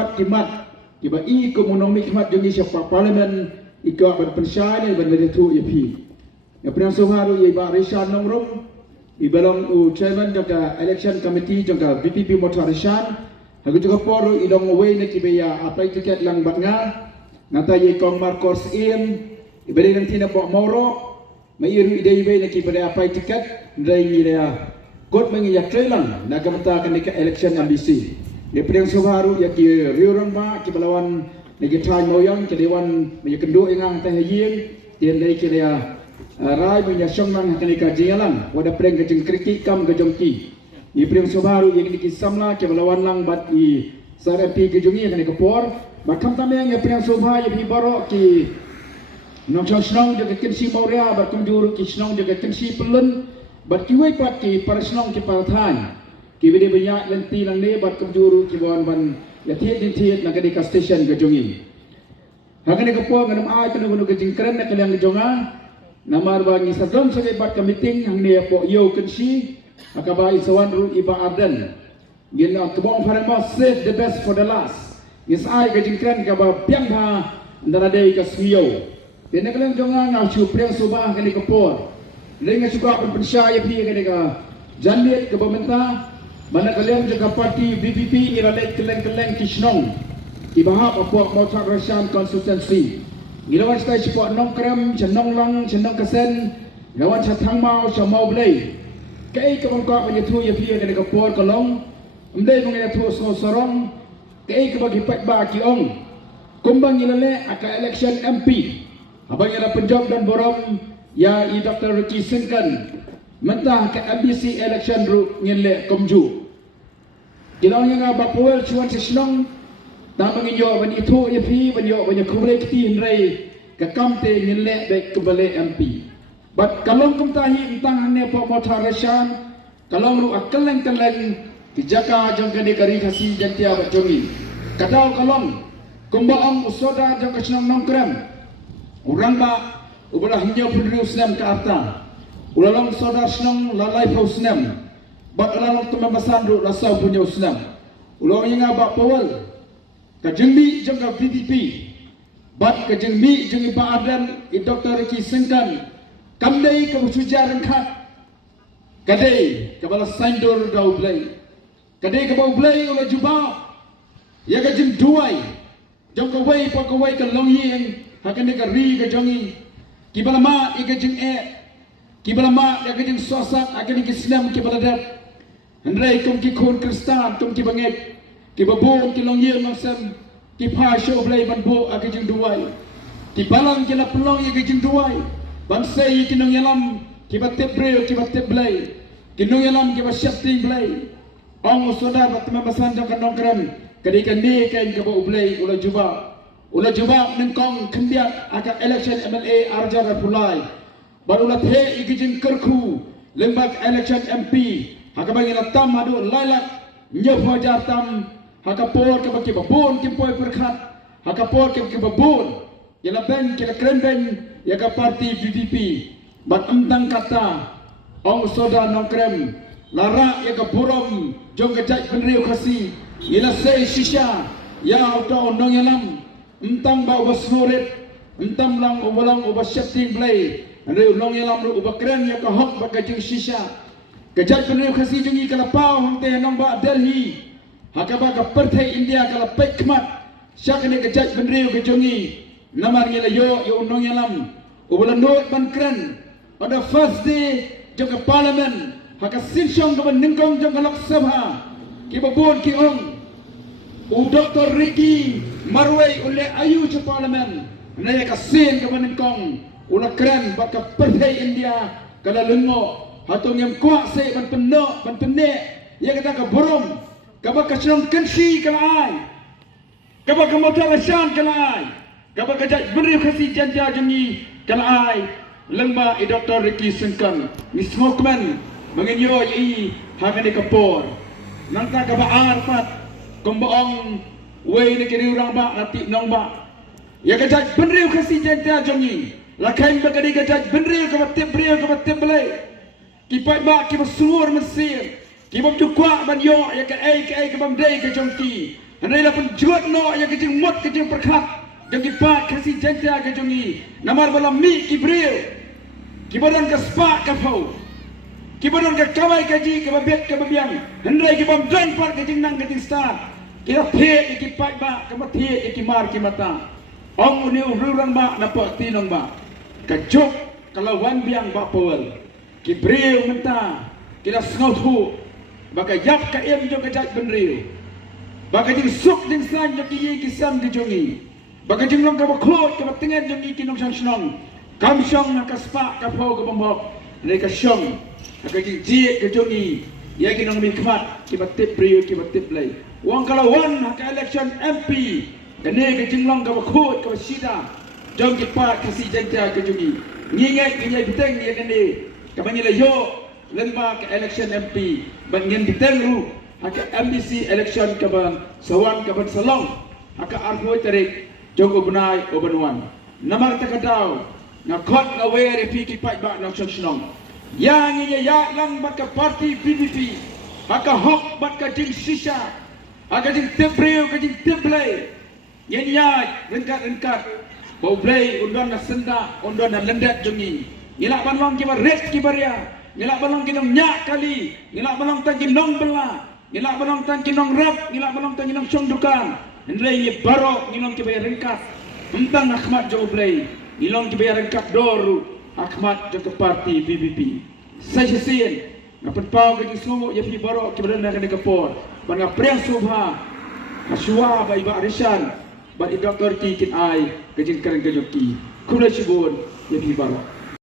pat kimat kiba I komunomi kimat jongi siapa parlimen ika ban pensyai ni ban tu yapi ya pernah soharu iba Rishan Nongrom ibalong chairman jaka election committee jaka BPP Motarishan hagu juga poru idong away na kibaya apply ticket lang batnga nata ye kong Marcos in ibali nang tinapok Mauro may iru ide ibay na kibaya apply ticket ndray ngira kot mangiyak trailang nagamta kan ka election ambisi ye preng soharu ya ki riurang ba kibalawan negitay moyang kedewan mayakendo ingang tahayin tian dai kibaya rai punya syonglang kanika jingalang wada preng kajeng kriki kam kajongki I preng sobaru yang dikisamla ke melawan lang bat I sarati kejungi kanika por bakam tameng ya preng sobha ya bi barok ki nong snong de kensi moria bat kunjur ki snong de kensi pelun bat kiwai pat ki par snong ki parthan ki bide banyak lenti lang ne bat kunjur ki bon ban ya tiet na kanika station kejungi hakanika por nganam ai kanu kejing keren na kalyang kejonga namar bangi sadom sebagai bat meeting hang ne po yo kensi akabai sawan ru iba arden gina kebong farama save the best for the last is ai kejingkran ka ba piang ha ndara dei ka sio tene kalang jonga na chu preng subah kali kapor lenga suka pensyaya pi kali ka janliet ke bamenta mana kalang jaga parti BPP iralet keleng kisnong ibaha apa motak rasan consistency gilawan stai support nongkram chenong lang chenong kasen gawan chatang mau chamau blai kay kabangka menyetu ya pia kena kapor kolong umdai mengetu sorong kay kabagi ba kiong kumbang ilale aka election MP abang ila penjob dan borom ya I Dr. Ricky Singkan mentah ke MBC election ru ngile komju kilau nga bapol chuan sesnong tamang inyo ban itu ya pi ban yo ban kumre kiti nrai ka kamte ngile be kebale MP but kalong kumtahi entang hane po motarasyan kalong ru akeleng kijaka jong kene kari khasi jantia bajongi kadau kalong kumbaong usoda jong kasnong nongkram urang ba ubara hinyo pudri usnam ka arta ulalong soda snong lalai pausnam bat ulalong tumambasan ru rasau punya usnam ulong nga ba pawal kajengmi jong ka PDP bat kajengmi jong iba adan I Dr. Ricky Singkan kamdai ka sujaran khat kadai ka bala saindor dau blai kadai ka bau blai ula juba ya ka jim duai jong ka wai pa ka wai ka longyeng hakan ka ri ka jongi ki bala ma I ka jing ki bala ma ya ka jing sosak akan ki islam ki bala dat andrai kum ki khon kristan tum ki banget ki babon ki longyeng maksam ki pha show blai ban bo akan jing duai ki balang ki la pelong ya ka jing duai bansai kinong yalam kibatep breo kibatep blai kinong yalam kibat syapting blai ong usoda batma basan jang kanong kram kadikan ni kain kabo blai ula juba nengkong kendiat akak election MLA arja rapulai barulah the ikijin kerku lembag election MP hakabang ilatam adu lailak nyepo jatam hakapor kabaki babon kimpoi perkhat hakapor kabaki babon yala ben kila keren ben yaga parti BPP bat entang kata ong soda nongkrem lara yaga burom jong gajak penriu khasi ila sei shisha ya auto nong yalam entang ba ubasnoret entam lang ubalang ubasyating blai riu nong yalam ru ubakren yaga hok bagajing shisha gajak penriu khasi jungi kalapau hangte nong ba Delhi hakaba ka partai India kalapai kmat syakne gajak penriu gajungi namar ngila yo nong yalam ubulan noit ban keren pada first day jong ke parlimen haka sinsyong ke ningkong jong ke lok sabha ki babon ki ong Dr. Ricky marway ule ayu ke parlimen naya ka sin ke ningkong ula keren baka partai India kala lengo hatong yang kuat se ban penok ban penek ya kata ka borom ka baka syong kensi kala ai ka baka motarasyan kala ai kaba kajak beri khasi janja jengi kala ai lengba I Dr. Ricky Singkan ni smokeman mengenyo I hangani kapor nangta kaba arpat komboong wei ni kiri urang ba ati nong ba ya kajak beri khasi janja jengi lakain ba kadi kajak beri kaba tip belai kipai ba kiba suur mesir kiba tukwa ban yo ya ka ai kaba mdei ka jongki Andai lah pun juat no yang kecing mot kecing perkat. Jangan pat kasih jenta kejongi. Namar balam mi kibril. Kibaran ke spa kapau. Kibaran ke kawai kaji ke babet ke babiang. Andai kibam dan pat kecing nang kecing start. Kira phe ikipat ba ke mati ikimar kimata. Ong uni ururang ba napak tinong ba. Kajok kalau wan biang ba powel. Kibril mentah. Kira snautu. Baka yap ka im jo kajak benril. Baka jing suk jing san jo kiyi kisam di jongi. Baka jing long ka baklot ka batingan jongi kinong sang snong. Kam syong na kaspa ka pau ka bombok. Nai ka syong. Baka jing jiet ka jongi. Ya kinong mikmat ki batip priyo ki batip lay. Wang kalawan ka election MP. Kane ka jing long ka baklot ka basida. Jong ki pat kasi jenta ka jongi. Ngingay kinyay biteng ni kane. Kamangila yo lemba ke election MP. Bangin biteng ru. Haka MBC election kaban sawan kaban salong haka arhoi tarik jogo bunai obanwan namar takadaw na kot na were piki pai ba na chonong yang inya ya lang baka party PDP haka hok bat ka jing shisha haka jing tebreo ka jing teblay yenya rengkat bau blay undon na senda undon na lendet jongi ngila banwang kiba red kibaria ngila banwang kinong nyak kali ngila banwang tan kinong bela ngilak balong tan kinong rap, ngilak balong tan kinong syong dukan. Nilai ye barok ngilong kibaya rengkat. Mentang Ahmad jo blay, ngilong kibaya rengkat doru Ahmad jo ke parti PBP. Saya sien, ngapat pau ke kisu ye pi barok kibaya nak ke por. Banga priang subha. Aswa ba iba arisan, ba i doktor ki kin ai ke jin kereng ke joki. Kula sibun ye pi barok.